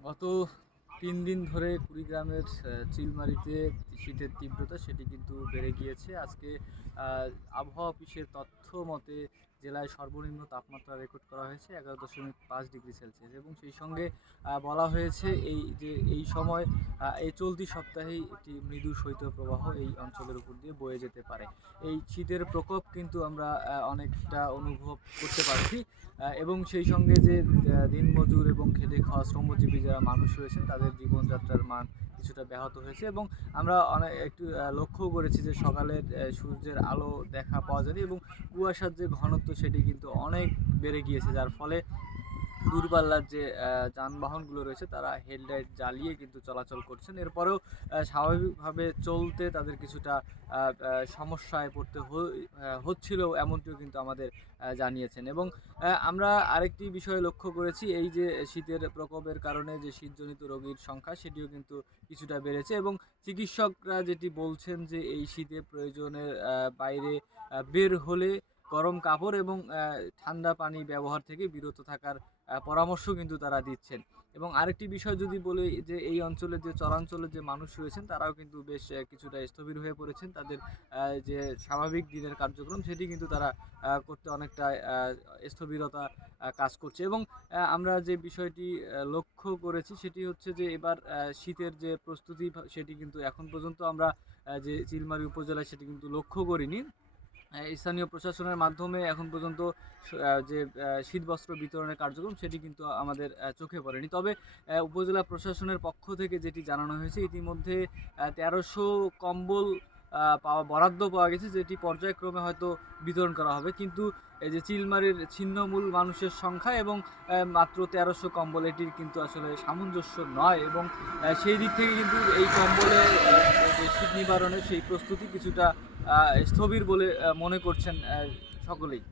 গত তিন দিন ধরে কুড়িগ্রামের চিলমারিতে শীতের তীব্রতা সেটি কিন্তু বেড়ে গিয়েছে। আজকে আবহাওয়া অফিসের তথ্য মতে জেলায় সর্বনিম্ন তাপমাত্রা রেকর্ড করা হয়েছে এগারো দশমিক পাঁচ ডিগ্রি সেলসিয়াস এবং সেই সঙ্গে বলা হয়েছে এই যে এই সময় এই চলতি সপ্তাহেই একটি মৃদু শৈত্যপ্রবাহ এই অঞ্চলের উপর দিয়ে বয়ে যেতে পারে। এই শীতের প্রকোপ কিন্তু আমরা অনেকটা অনুভব করতে পারছি এবং সেই সঙ্গে যে দিনমজুর এবং খেটে খাওয়া শ্রমজীবী যারা মানুষ রয়েছেন, তাদের জীবনযাত্রার মান কিছুটা ব্যাহত হয়েছে এবং আমরা অনেক একটু লক্ষ্যও করেছি যে সকালের সূর্যের আলো দেখা পাওয়া যায়নি এবং কুয়াশার যে ঘনত্ব সেটি কিন্তু অনেক বেড়ে গিয়েছে, যার ফলে দূরপাল্লার যে যানবাহনগুলো রয়েছে, তারা হেডলাইট জ্বালিয়ে কিন্তু চলাচল করছেন। এরপরেও স্বাভাবিকভাবে চলতে তাদের কিছুটা সমস্যায় পড়তে হচ্ছিল এমনটিও কিন্তু আমাদের জানিয়েছেন। এবং আমরা আরেকটি বিষয় লক্ষ্য করেছি, এই যে, শীতের প্রকোপের কারণে যে, শীতজনিত রোগীর সংখ্যা, সেটিও কিন্তু কিছুটা বেড়েছে এবং চিকিৎসকরা যেটি বলছেন যে, এই শীতে প্রয়োজনের বাইরে বের হলে গরম কাপড় এবং ঠান্ডা পানি ব্যবহার থেকে বিরত থাকার পরামর্শ কিন্তু তারা দিচ্ছেন। এবং আরেকটি বিষয় যদি বলি যে, এই অঞ্চলের যে চরাঞ্চলের যে মানুষ রয়েছেন, তারাও কিন্তু বেশ কিছুটা স্থবির হয়ে পড়েছেন। তাদের যে স্বাভাবিক দিনের কার্যক্রম, সেটি কিন্তু তারা করতে অনেকটা স্থবিরতা কাজ করছে। এবং আমরা যে বিষয়টি লক্ষ্য করেছি, সেটি হচ্ছে যে, এবার শীতের যে প্রস্তুতি, সেটি কিন্তু এখন পর্যন্ত আমরা যে, চিলমারি উপজেলায় সেটি কিন্তু লক্ষ্য করিনি। স্থানীয় প্রশাসনের মাধ্যমে এখন পর্যন্ত যে শীতবস্ত্র বিতরণের কার্যক্রম, সেটি কিন্তু আমাদের চোখে পড়েনি। তবে উপজেলা প্রশাসনের পক্ষ থেকে যেটি জানানো হয়েছে, ইতিমধ্যে তেরোশো কম্বল পাওয়া বরাদ্দ পাওয়া গেছে, যেটি পর্যায়ক্রমে হয়তো বিতরণ করা হবে। কিন্তু, এই যে, চিলমারির ছিন্নমূল মানুষের সংখ্যা এবং মাত্র তেরোশো কম্বল, এটির কিন্তু আসলে সামঞ্জস্য নয় এবং সেই দিক থেকে কিন্তু এই কম্বলে শীত নিবারণের সেই প্রস্তুতি কিছুটা স্থবির বলে মনে করছেন সকলেই।